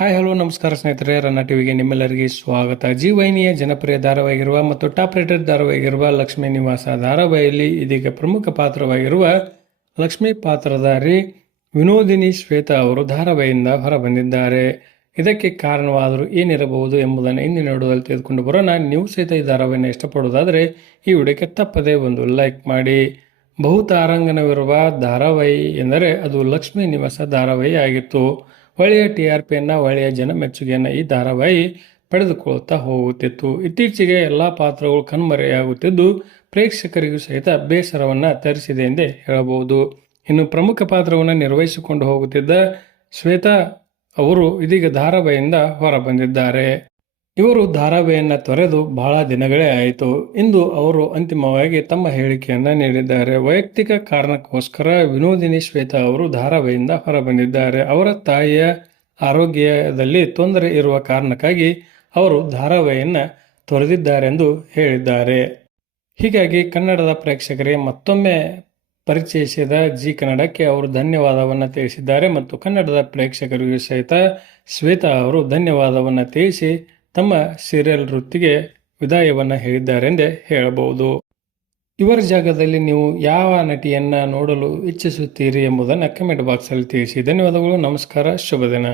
Hi hello ನಮಸ್ಕಾರ ಸ್ನೇಹಿತರೆ, ರನ್ನ ಟಿವಿಗೆ ನಿಮ್ಮೆಲ್ಲರಿಗೆ ಸ್ವಾಗತ. ಜಿ ವೈನಿಯ ಜನಪ್ರಿಯ ಧಾರಾವಾಹಿಗಿರುವ ಮತ್ತು ಟಾಪ್ ರೇಟೆಡ್ ಧಾರಾವಾಹಿಗಿರುವ ಲಕ್ಷ್ಮೀ ನಿವಾಸ ಧಾರಾವಾಹಿಯಲ್ಲಿ ಇದೀಗ ಪ್ರಮುಖ ಪಾತ್ರವಾಗಿರುವ ಲಕ್ಷ್ಮೀ ಪಾತ್ರಧಾರಿ ವಿನೋದಿನಿ ಶ್ವೇತಾ ಅವರು ಧಾರಾವಾಹಿಯಿಂದ ಹೊರಬಂದಿದ್ದಾರೆ. ಇದಕ್ಕೆ ಕಾರಣವಾದರೂ ಏನಿರಬಹುದು ಎಂಬುದನ್ನು ಇಂದಿನ ನೋಡೋದಲ್ಲಿ ತೆಗೆದುಕೊಂಡು ಬರೋಣ. ನೀವು ಸಹಿತ ಈ ಧಾರಾವಾಹಿನ ಇಷ್ಟಪಡುವುದಾದರೆ ಈ ವಿಡಿಯೋಕ್ಕೆ ತಪ್ಪದೇ ಒಂದು ಲೈಕ್ ಮಾಡಿ. ಬಹುತಾರಂಗನವಿರುವ ಧಾರಾವಾಹಿ ಎಂದರೆ ಅದು ಲಕ್ಷ್ಮೀ ನಿವಾಸ ಧಾರಾವಾಹಿ ಆಗಿತ್ತು. ಒಳ್ಳೆಯ ಟಿ ಆರ್ ಪಿಯನ್ನು, ಒಳ್ಳೆಯ ಜನ ಮೆಚ್ಚುಗೆಯನ್ನು ಈ ಧಾರಾವಾಹಿ ಪಡೆದುಕೊಳ್ಳುತ್ತಾ ಹೋಗುತ್ತಿತ್ತು. ಇತ್ತೀಚೆಗೆ ಎಲ್ಲ ಪಾತ್ರಗಳು ಕಣ್ಮರೆಯಾಗುತ್ತಿದ್ದು, ಪ್ರೇಕ್ಷಕರಿಗೂ ಸಹಿತ ಬೇಸರವನ್ನು ತರಿಸಿದೆ ಎಂದೇ ಹೇಳಬಹುದು. ಇನ್ನು ಪ್ರಮುಖ ಪಾತ್ರವನ್ನು ನಿರ್ವಹಿಸಿಕೊಂಡು ಹೋಗುತ್ತಿದ್ದ ಶ್ವೇತಾ ಅವರು ಇದೀಗ ಧಾರಾವಾಹಿಯಿಂದ ಹೊರಬಂದಿದ್ದಾರೆ. ಇವರು ಧಾರಾವಾಹಿಯನ್ನು ತೊರೆದು ಬಹಳ ದಿನಗಳೇ ಆಯಿತು. ಇಂದು ಅವರು ಅಂತಿಮವಾಗಿ ತಮ್ಮ ಹೇಳಿಕೆಯನ್ನ ನೀಡಿದ್ದಾರೆ. ವೈಯಕ್ತಿಕ ಕಾರಣಕ್ಕೋಸ್ಕರ ವಿನೋದಿನಿ ಶ್ವೇತಾ ಅವರು ಧಾರಾವಾಹಿಯಿಂದ ಹೊರಬಂದಿದ್ದಾರೆ. ಅವರ ತಾಯಿಯ ಆರೋಗ್ಯದಲ್ಲಿ ತೊಂದರೆ ಇರುವ ಕಾರಣಕ್ಕಾಗಿ ಅವರು ಧಾರಾವಾಹಿಯನ್ನು ತೊರೆದಿದ್ದಾರೆಂದು ಹೇಳಿದ್ದಾರೆ. ಹೀಗಾಗಿ ಕನ್ನಡದ ಪ್ರೇಕ್ಷಕರಿಗೆ ಮತ್ತೊಮ್ಮೆ ಪರಿಚಯಿಸಿದ ಜಿ ಕನ್ನಡಕ್ಕೆ ಅವರು ಧನ್ಯವಾದವನ್ನು ತಿಳಿಸಿದ್ದಾರೆ ಮತ್ತು ಕನ್ನಡದ ಪ್ರೇಕ್ಷಕರಿಗೂ ಸಹಿತ ಶ್ವೇತಾ ಅವರು ಧನ್ಯವಾದವನ್ನು ತಿಳಿಸಿ ತಮ್ಮ ಸೀರಿಯಲ್ ವೃತ್ತಿಗೆ ವಿದಾಯವನ್ನು ಹೇಳಿದ್ದಾರೆಂದೇ ಹೇಳಬಹುದು. ಇವರ ಜಾಗದಲ್ಲಿ ನೀವು ಯಾವ ನಟಿಯನ್ನ ನೋಡಲು ಇಚ್ಛಿಸುತ್ತೀರಿ ಎಂಬುದನ್ನು ಕಮೆಂಟ್ ಬಾಕ್ಸಲ್ಲಿ ತಿಳಿಸಿ. ಧನ್ಯವಾದಗಳು, ನಮಸ್ಕಾರ, ಶುಭ ದಿನ.